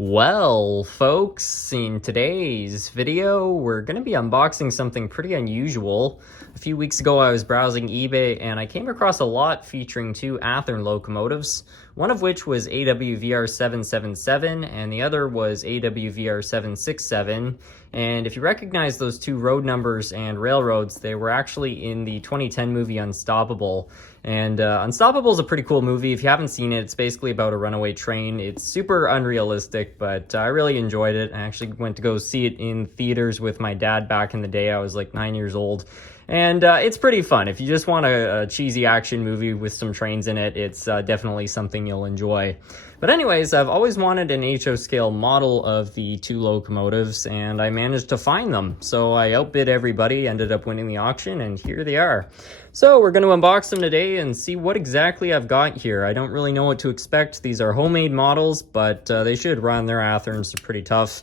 Well, folks, in today's video, we're going to be unboxing something pretty unusual. A few weeks ago, I was browsing eBay and I came across a lot featuring two Athearn locomotives, one of which was AWVR 777 and the other was AWVR 767. And if you recognize those two road numbers and railroads, they were actually in the 2010 movie Unstoppable. And Unstoppable is a pretty cool movie. If you haven't seen it, it's basically about a runaway train. It's super unrealistic, but I really enjoyed it. I actually went to go see it in theaters with my dad back in the day. I was like 9 years old. And it's pretty fun. If you just want a cheesy action movie with some trains in it, it's definitely something you'll enjoy. But anyways, I've always wanted an HO scale model of the two locomotives, and I managed to find them. So I outbid everybody, ended up winning the auction, and here they are. So we're going to unbox them today and see what exactly I've got here. I don't really know what to expect. These are homemade models, but they should run. Their Athearns are pretty tough.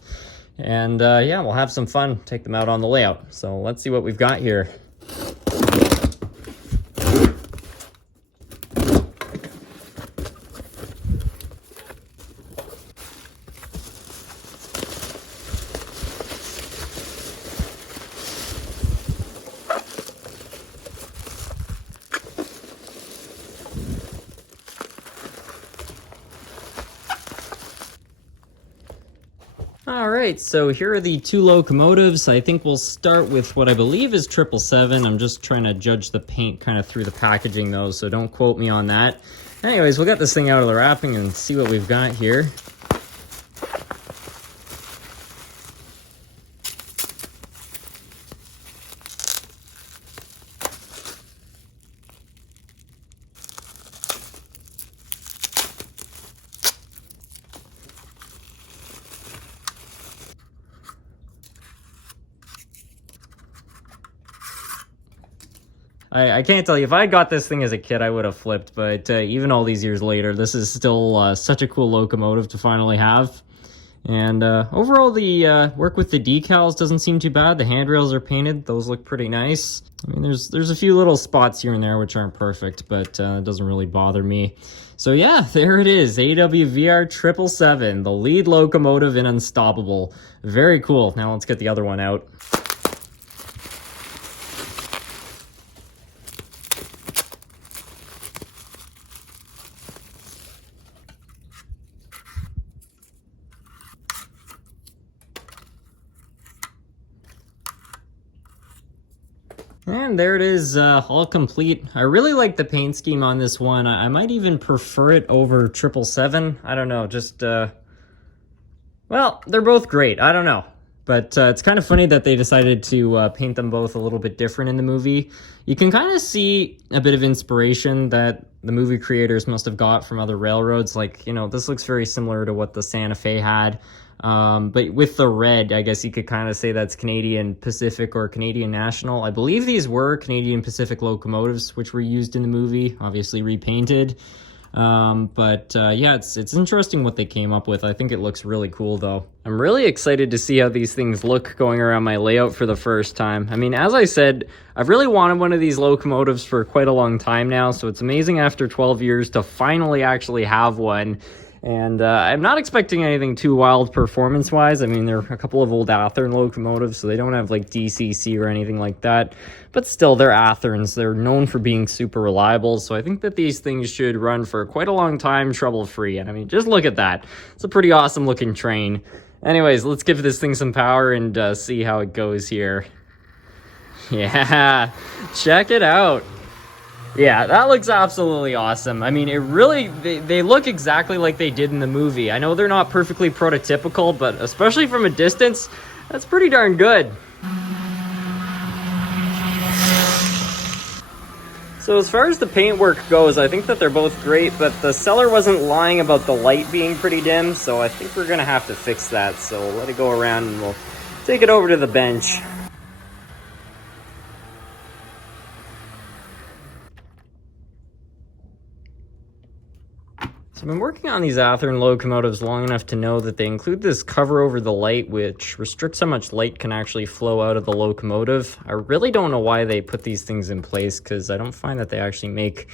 And yeah, we'll have some fun, take them out on the layout. So let's see what we've got here. Alright, so here are the two locomotives. I think we'll start with what I believe is 777. I'm just trying to judge the paint kind of through the packaging though, so don't quote me on that. Anyways, we'll get this thing out of the wrapping and see what we've got here. I can't tell you, if I got this thing as a kid, I would have flipped, but even all these years later, this is still such a cool locomotive to finally have. And overall, the work with the decals doesn't seem too bad. The handrails are painted. Those look pretty nice. I mean, there's a few little spots here and there which aren't perfect, but it doesn't really bother me. So yeah, there it is, AWVR 777, the lead locomotive in Unstoppable. Very cool. Now let's get the other one out. And there it is, all complete. I really like the paint scheme on this one. I might even prefer it over 777. I don't know, just, well, they're both great. I don't know. But it's kind of funny that they decided to paint them both a little bit different in the movie. You can kind of see a bit of inspiration that the movie creators must have got from other railroads. Like, you know, this looks very similar to what the Santa Fe had. But with the red, I guess you could kind of say that's Canadian Pacific or Canadian National. I believe these were Canadian Pacific locomotives, which were used in the movie, obviously repainted. Yeah, it's interesting what they came up with. I think it looks really cool, though. I'm really excited to see how these things look going around my layout for the first time. I mean, as I said, I've really wanted one of these locomotives for quite a long time now, so it's amazing after 12 years to finally actually have one. And I'm not expecting anything too wild performance-wise. I mean, they're a couple of old Athearn locomotives, so they don't have, like, DCC or anything like that. But still, they're Athearns. They're known for being super reliable, so I think that these things should run for quite a long time, trouble-free. And, I mean, just look at that. It's a pretty awesome-looking train. Anyways, let's give this thing some power and see how it goes here. Yeah, check it out. Yeah, that looks absolutely awesome. I mean, it really, they look exactly like they did in the movie. I know they're not perfectly prototypical, but especially from a distance, that's pretty darn good. So as far as the paintwork goes, I think that they're both great, but the seller wasn't lying about the light being pretty dim, so I think we're gonna have to fix that. So we'll let it go around and we'll take it over to the bench. So I've been working on these Athearn locomotives long enough to know that they include this cover over the light, which restricts how much light can actually flow out of the locomotive. I really don't know why they put these things in place, because I don't find that they actually make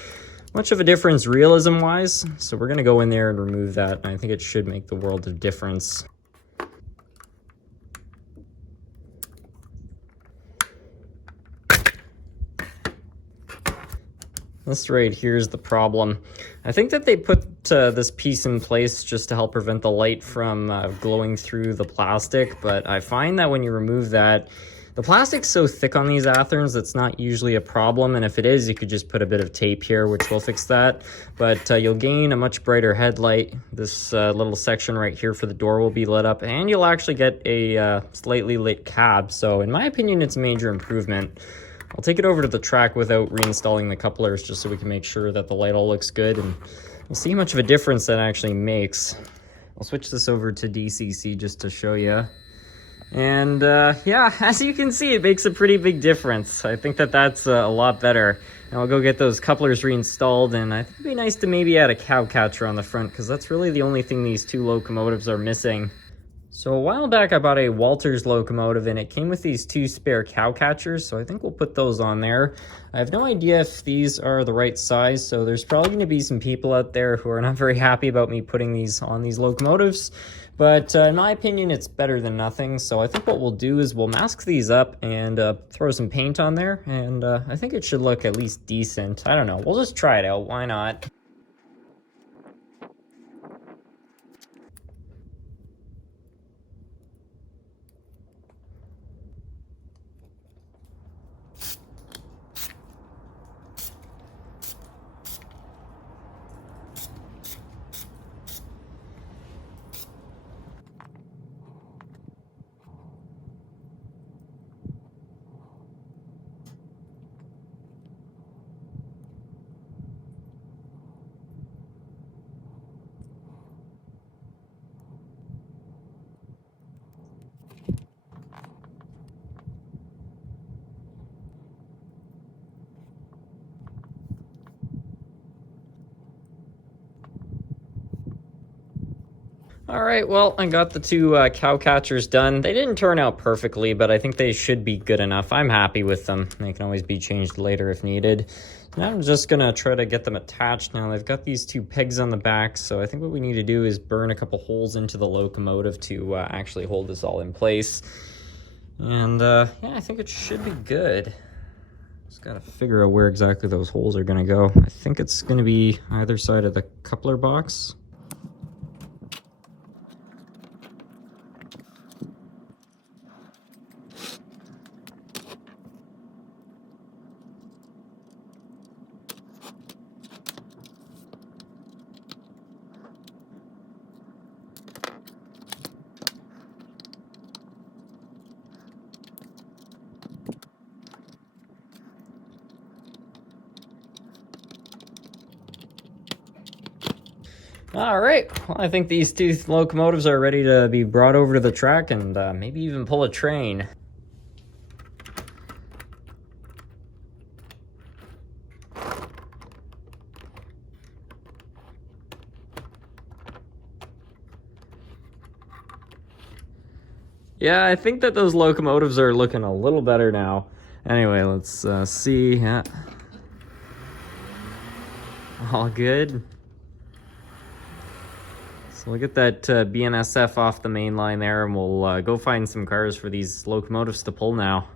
much of a difference realism-wise, so we're going to go in there and remove that, and I think it should make the world of difference. This right here is the problem. I think that they put this piece in place just to help prevent the light from glowing through the plastic, but I find that when you remove that, the plastic's so thick on these Atherns that's not usually a problem, and if it is, you could just put a bit of tape here, which will fix that. But you'll gain a much brighter headlight. This little section right here for the door will be lit up, and you'll actually get a slightly lit cab. So in my opinion, it's a major improvement. I'll take it over to the track without reinstalling the couplers just so we can make sure that the light all looks good, and we'll see how much of a difference that actually makes. I'll switch this over to DCC just to show you. And yeah, as you can see, it makes a pretty big difference. I think that that's a lot better. And I'll go get those couplers reinstalled, and I think it'd be nice to maybe add a cow catcher on the front, because that's really the only thing these two locomotives are missing. So a while back I bought a Walters locomotive, and it came with these two spare cow catchers, so I think we'll put those on there. I have no idea if these are the right size, so there's probably going to be some people out there who are not very happy about me putting these on these locomotives, but in my opinion it's better than nothing. So I think what we'll do is we'll mask these up and throw some paint on there, and I think it should look at least decent. I don't know, we'll just try it out, why not? All right, well, I got the two cow catchers done. They didn't turn out perfectly, but I think they should be good enough. I'm happy with them. They can always be changed later if needed. Now I'm just gonna try to get them attached now. They've got these two pegs on the back, so I think what we need to do is burn a couple holes into the locomotive to actually hold this all in place. And yeah, I think it should be good. Just gotta figure out where exactly those holes are gonna go. I think it's gonna be either side of the coupler box. All right, well, I think these two locomotives are ready to be brought over to the track and maybe even pull a train. Yeah, I think that those locomotives are looking a little better now. Anyway, let's see. Yeah. All good. So we'll get that BNSF off the main line there, and we'll go find some cars for these locomotives to pull now.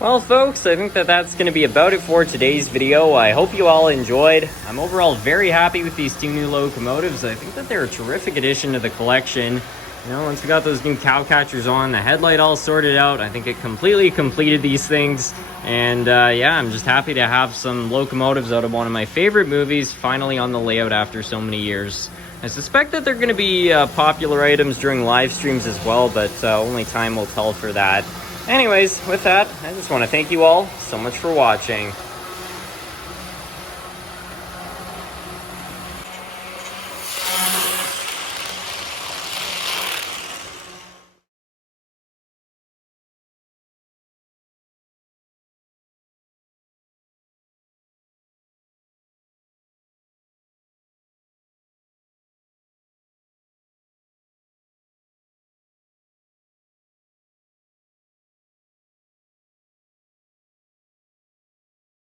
Well, folks, I think that's going to be about it for today's video. I hope you all enjoyed. I'm overall very happy with these two new locomotives. I think that they're a terrific addition to the collection. You know, once we got those new cow catchers on, the headlight all sorted out, I think it completely completed these things. And yeah, I'm just happy to have some locomotives out of one of my favorite movies finally on the layout after so many years. I suspect that they're going to be popular items during live streams as well, but only time will tell for that. Anyways, with that, I just want to thank you all so much for watching.